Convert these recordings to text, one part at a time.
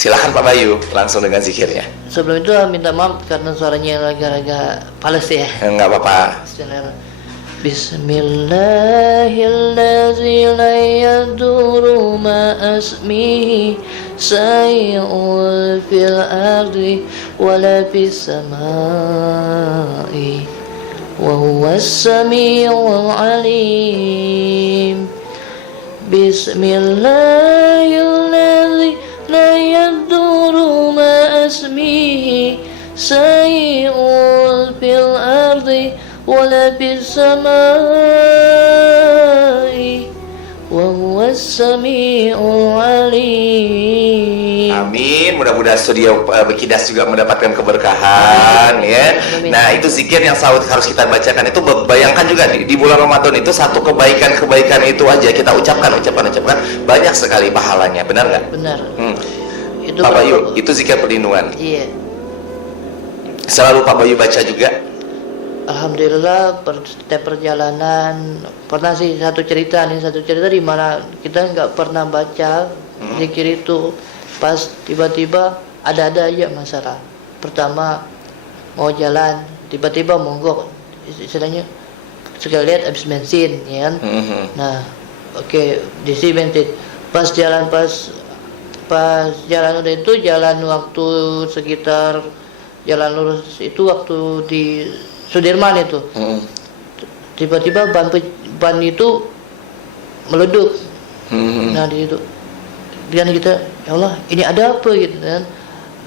Silakan Pak Bayu, langsung dengan zikirnya. Sebelum itu minta maaf karena suaranya agak-agak fals ya. Enggak apa-apa. Bismillahirrahmanirrahim. La yadurru ma asmihi say'un fil ardi wala fis samai wa huwas samiul alim. Bismillahirrahmanirrahim. La yadurru ma asmihi say'un fil ardi wala fis samai wa huwas samiul alim. Amin. Mudah-mudahan studio Bekidas juga mendapatkan keberkahan ya. Amin. Nah, itu zikir yang harus kita bacakan. Itu bayangkan juga di bulan Ramadan itu satu kebaikan itu aja kita ucapkan banyak sekali pahalanya. Benar nggak? Benar. Itu Pak Bayu, itu zikir perlindungan. Iya. Selalu Pak Bayu baca juga. Alhamdulillah setiap perjalanan pernah sih satu cerita di mana kita nggak pernah baca zikir itu, pas tiba-tiba ada aja masalah. Pertama mau jalan tiba-tiba monggok, istilahnya sekali lihat habis bensin ya kan. Nah oke, diisi bensin pas jalan udah itu jalan waktu sekitar jalan lurus itu waktu di Sudirman itu, tiba-tiba ban itu meleduk. Nah di situ, dan kita, ya Allah, ini ada apa gitu kan?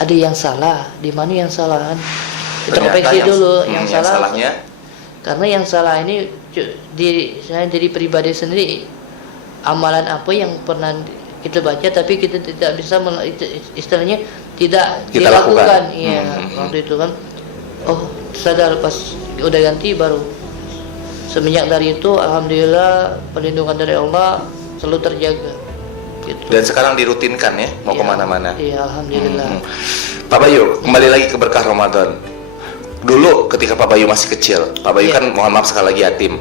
Ada yang salah, di mana yang salah kan? Kita koreksi dulu yang salah. Salahnya? Karena yang salah ini saya jadi pribadi sendiri, amalan apa yang pernah kita baca tapi kita tidak bisa istilahnya tidak kita dilakukan. Iya, waktu itu kan. Oh, sadar pas udah ganti baru. Semenjak dari itu alhamdulillah perlindungan dari Allah selalu terjaga gitu. Dan sekarang dirutinkan ya, mau Ya, kemana-mana. iya alhamdulillah. Pak Bayu, kembali lagi ke berkah Ramadan. Dulu ketika Pak Bayu masih kecil, Pak Bayu kan mohon maaf sekali lagi yatim.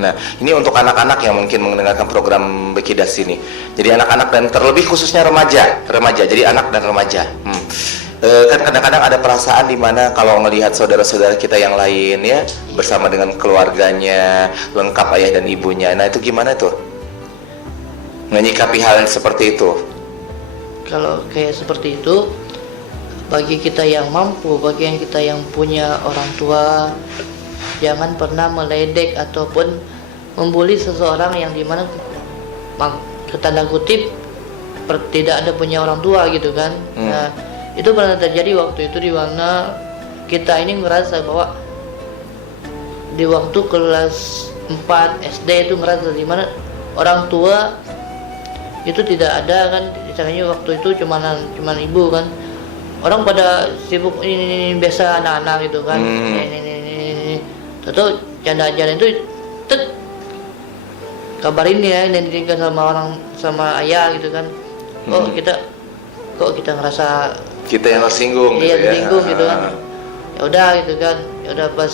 Nah, ini untuk anak-anak yang mungkin mendengarkan program Bekidas ini. Jadi anak-anak dan terlebih khususnya remaja. Jadi anak dan remaja. Kan kadang-kadang ada perasaan di mana kalau ngelihat saudara-saudara kita yang lain ya bersama dengan keluarganya lengkap ayah dan ibunya. Nah itu gimana tuh menyikapi hal seperti itu? Kalau kayak seperti itu, bagi kita yang mampu, bagi kita yang punya orang tua, jangan pernah meledek ataupun membuli seseorang yang dimana tanda kutip tidak ada punya orang tua gitu kan. Nah itu pernah terjadi waktu itu di mana kita ini ngerasa bahwa di waktu kelas 4 SD itu ngerasa di mana orang tua itu tidak ada kan, misalnya waktu itu cuman ibu kan, orang pada sibuk ini biasa anak-anak gitu kan, ini atau canda-canda itu kabarin ya dan ditinggal sama ayah gitu kan. Oh kita ngerasa kita yang tersinggung iya, gitu ya. tersinggung gitu kan. Ya udah gitu kan. Ya udah pas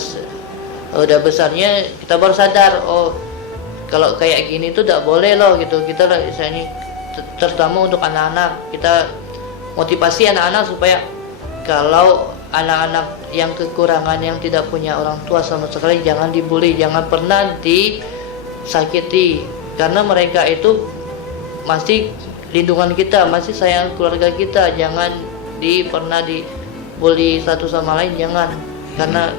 udah besarnya kita baru sadar, oh kalau kayak gini tuh tidak boleh loh gitu. Kita misalnya terutama untuk anak-anak, kita motivasi anak-anak supaya kalau anak-anak yang kekurangan yang tidak punya orang tua sama sekali jangan dibully, jangan pernah disakiti karena mereka itu masih lindungan kita, masih sayang keluarga kita. Jangan pernah dibully satu sama lain, jangan, karena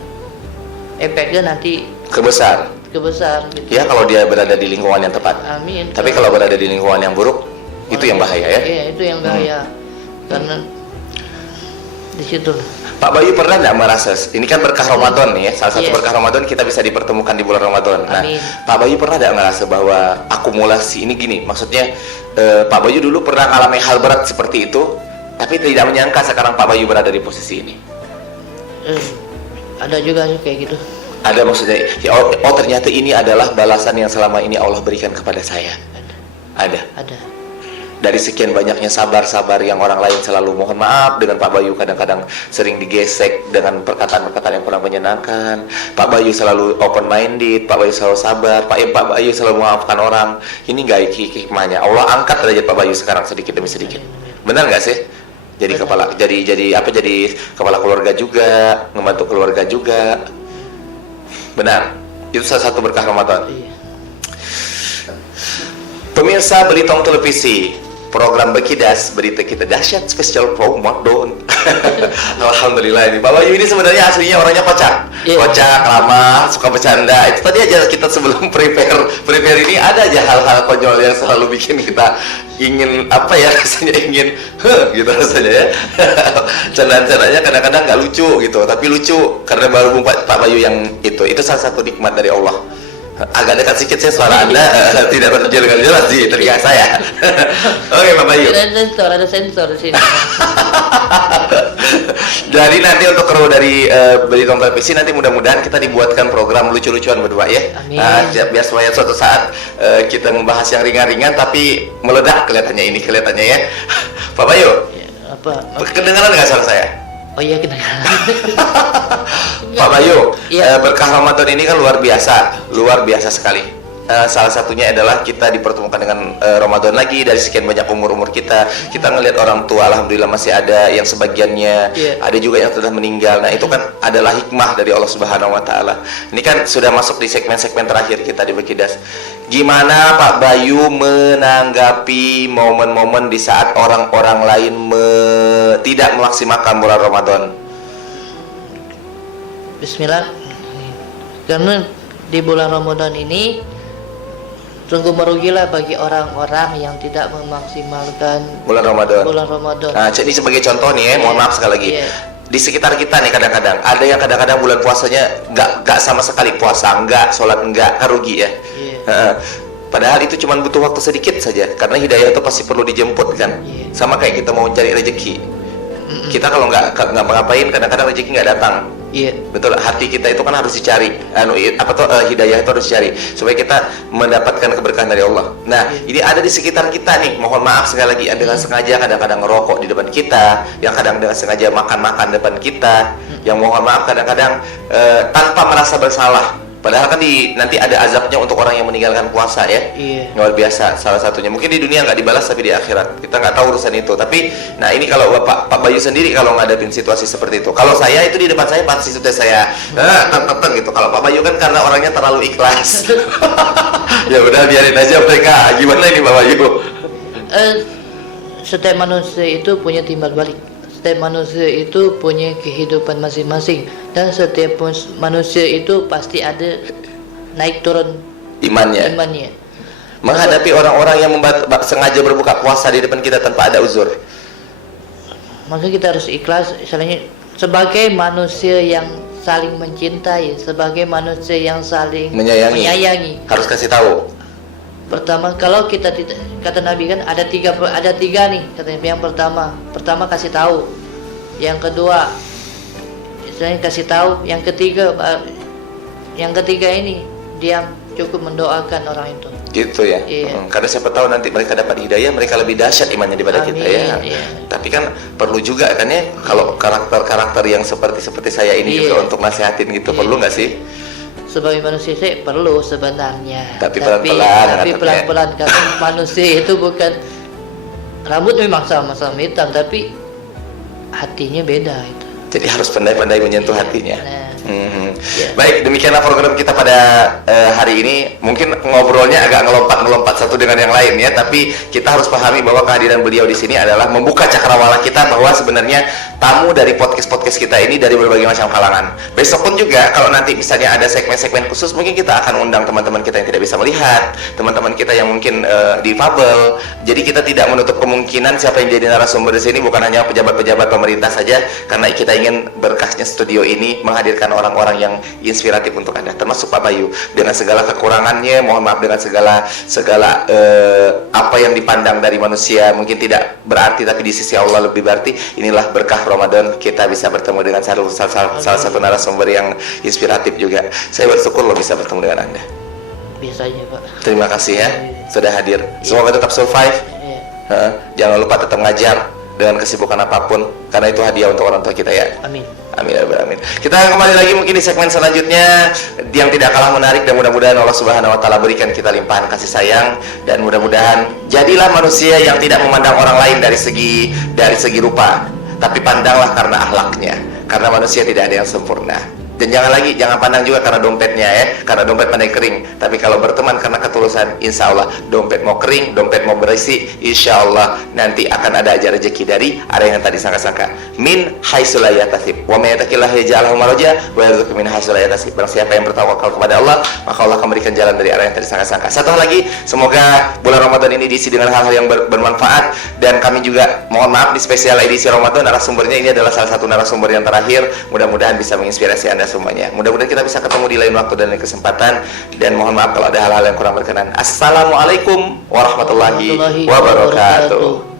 efeknya nanti kebesar gitu. Ya kalau dia berada di lingkungan yang tepat. Amin. Tapi kalau berada di lingkungan yang buruk, itu yang bahaya ya. Iya, itu yang bahaya. Karena di situ. Pak Bayu pernah nggak merasa, ini kan berkah Ramadan nih ya, salah satu berkah Ramadan kita bisa dipertemukan di bulan Ramadan. Nah, Pak Bayu pernah nggak ngerasa bahwa akumulasi ini gini, maksudnya Pak Bayu dulu pernah mengalami hal berat seperti itu, tapi tidak menyangka sekarang Pak Bayu berada di posisi ini. Ada juga kayak gitu. Ada maksudnya, ya, oh ternyata ini adalah balasan yang selama ini Allah berikan kepada saya. Ada. Dari sekian banyaknya sabar-sabar yang orang lain selalu mohon maaf dengan Pak Bayu kadang-kadang sering digesek dengan perkataan-perkataan yang kurang menyenangkan. Pak Bayu selalu open minded, Pak Bayu selalu sabar, Pak Bayu selalu memaafkan orang. Ini nggak hikmahnya. Allah angkat derajat Pak Bayu sekarang sedikit demi sedikit. Benar nggak sih? Jadi Benar. kepala jadi kepala keluarga juga, membantu keluarga juga. Benar. Itu salah satu berkah Ramadan. Iya. Pemirsa Belitong Televisi, program Bekidas berita kita dahsyat spesial Ramadan. Alhamdulillah ini. Pak Bayu ini sebenarnya aslinya orangnya kocak. Iya. Kocak, ramah, suka bercanda. Itu tadi aja kita sebelum prepare ini ada aja hal-hal konyol yang selalu bikin kita ingin apa ya, rasanya ingin gitu rasanya ya. Candaan-candanya kadang-kadang nggak lucu gitu, tapi lucu karena baru Pak Bayu yang itu salah satu nikmat dari Allah. Agak dekat sedikit saya suara Anda tidak terdengar dengan jelas di telinga saya. Oke Pak Bayu. Ada sensor di sini. Jadi nanti untuk kru dari Belitong Televisi nanti mudah-mudahan kita dibuatkan program lucu-lucuan berdua ya. Amin. Biar supaya suatu saat kita membahas yang ringan-ringan tapi meledak kelihatannya ya. Pak Bayu, Ya, apa? kedengaran nggak suara saya? Oh iya kedengaran. Pak Bayu, Iya. berkah Ramadan ini kan luar biasa sekali. Salah satunya adalah kita dipertemukan dengan Ramadan lagi dari sekian banyak umur kita ngelihat orang tua alhamdulillah masih ada yang sebagiannya, Iya. ada juga yang sudah meninggal. Nah itu kan adalah hikmah dari Allah Subhanahu Wa Taala. Ini kan sudah masuk di segmen-segmen terakhir kita di Bekidas. Gimana Pak Bayu menanggapi momen-momen di saat orang-orang lain tidak memaksimalkan bulan Ramadan? Bismillah. Karena di bulan Ramadan ini sungguh merugilah bagi orang-orang yang tidak memaksimalkan Bulan Ramadan. bulan Ramadan. Nah, ini sebagai contoh nih ya, mohon maaf sekali lagi. Iya. Di sekitar kita nih kadang-kadang ada yang kadang-kadang bulan puasanya nggak sama sekali puasa, nggak sholat, nggak kan rugi ya. Iya. Padahal itu cuma butuh waktu sedikit saja karena hidayah itu pasti perlu dijemput kan. Iya. Sama kayak kita mau cari rezeki. Kita kalau nggak ngapain kadang-kadang rezeki nggak datang. Iya. Betul, hati kita itu kan harus dicari. Hidayah itu harus dicari supaya kita mendapatkan keberkahan dari Allah. Nah, ini ada di sekitar kita nih. Mohon maaf sekali lagi, ada dengan sengaja kadang-kadang ngerokok di depan kita, yang kadang dengan sengaja makan-makan depan kita, yang mohon maaf kadang-kadang tanpa merasa bersalah. Padahal kan nanti ada azabnya untuk orang yang meninggalkan puasa ya. Iya. Luar biasa salah satunya. Mungkin di dunia nggak dibalas tapi di akhirat kita nggak tahu urusan itu. Tapi nah ini kalau Pak Bayu sendiri kalau ngadepin situasi seperti itu. Kalau saya itu di depan saya pasti sudah saya gitu. Kalau Pak Bayu kan karena orangnya terlalu ikhlas. Ya udah biarin aja mereka. Gimana ini Pak Bayu? Setiap manusia itu punya timbal balik. Setiap manusia itu punya kehidupan masing-masing, dan setiap manusia itu pasti ada naik turun Imannya. Menghadapi orang-orang yang sengaja berbuka puasa di depan kita tanpa ada uzur. Maka kita harus ikhlas, misalnya sebagai manusia yang saling mencintai, sebagai manusia yang saling menyayangi. Harus kasih tahu. Pertama, kalau kita tidak, kata Nabi kan ada tiga nih katanya. Yang pertama kasih tahu, yang kedua istilahnya kasih tahu, yang ketiga ini diam, cukup mendoakan orang itu. Gitu ya. Iya. Karena siapa tahu nanti mereka dapat hidayah, mereka lebih dahsyat imannya daripada Amin, kita ya. iya. Tapi kan perlu juga kan ya, kalau karakter-karakter yang seperti saya ini Iya. juga untuk nasihatin gitu, Iya. perlu nggak sih? Sebagai manusia sih perlu sebenarnya. Tapi pelan-pelan, Tapi katanya. pelan-pelan karena manusia itu bukan rambut memang sama-sama hitam, tapi hatinya beda itu. Jadi harus pandai-pandai menyentuh hatinya. Nah, Ya. Baik, demikianlah program kita pada hari ini. Mungkin ngobrolnya agak ngelompat satu dengan yang lain ya, tapi kita harus pahami bahwa kehadiran beliau di sini adalah membuka cakrawala kita bahwa sebenarnya tamu dari podcast kita ini dari berbagai macam kalangan. Besok pun juga kalau nanti misalnya ada segmen-segmen khusus, mungkin kita akan undang teman-teman kita yang tidak bisa melihat, teman-teman kita yang mungkin difabel. Jadi kita tidak menutup kemungkinan siapa yang jadi narasumber di sini bukan hanya pejabat-pejabat pemerintah saja, karena kita ingin berkahnya studio ini menghadirkan orang-orang yang inspiratif untuk Anda, termasuk Pak Bayu dengan segala kekurangannya, mohon maaf dengan segala apa yang dipandang dari manusia mungkin tidak berarti, tapi di sisi Allah lebih berarti. Inilah berkah Ramadan, kita bisa bertemu dengan salah satu narasumber yang inspiratif juga. Saya bersyukur lo bisa bertemu dengan Anda. biasanya Pak. Terima kasih ya sudah hadir. Semoga tetap survive. Iya. Jangan lupa tetap ngajar dengan kesibukan apapun, karena itu hadiah untuk orang tua kita ya. Amin. Amin ya rabbal alamin. Kita akan kembali lagi mungkin di segmen selanjutnya yang tidak kalah menarik, dan mudah-mudahan Allah Subhanahu wa taala berikan kita limpahan kasih sayang, dan mudah-mudahan jadilah manusia yang tidak memandang orang lain dari segi rupa, tapi pandanglah karena akhlaknya. Karena manusia tidak ada yang sempurna. Dan jangan pandang juga karena dompetnya ya, karena dompet pandai kering. Tapi kalau berteman karena ketulusan, insya Allah dompet mau kering, dompet mau berisi, insya Allah nanti akan ada aja rezeki dari arah yang tadi sangka-sangka. Min haitsu la yahtasib, wa may yattaqillaha yaj'al lahu makhraja wa yarzuqhu min haitsu la yahtasib. Barang siapa yang bertawakal kepada Allah, maka Allah akan memberikan jalan dari arah yang tadi sangka-sangka. Satu hal lagi, semoga bulan Ramadan ini diisi dengan hal-hal yang bermanfaat, dan kami juga mohon maaf di spesial edisi Ramadan narasumbernya ini adalah salah satu narasumber yang terakhir. Mudah-mudahan bisa menginspirasi Anda semuanya. Mudah-mudahan kita bisa ketemu di lain waktu dan lain kesempatan, dan mohon maaf kalau ada hal-hal yang kurang berkenan. Assalamualaikum warahmatullahi wabarakatuh.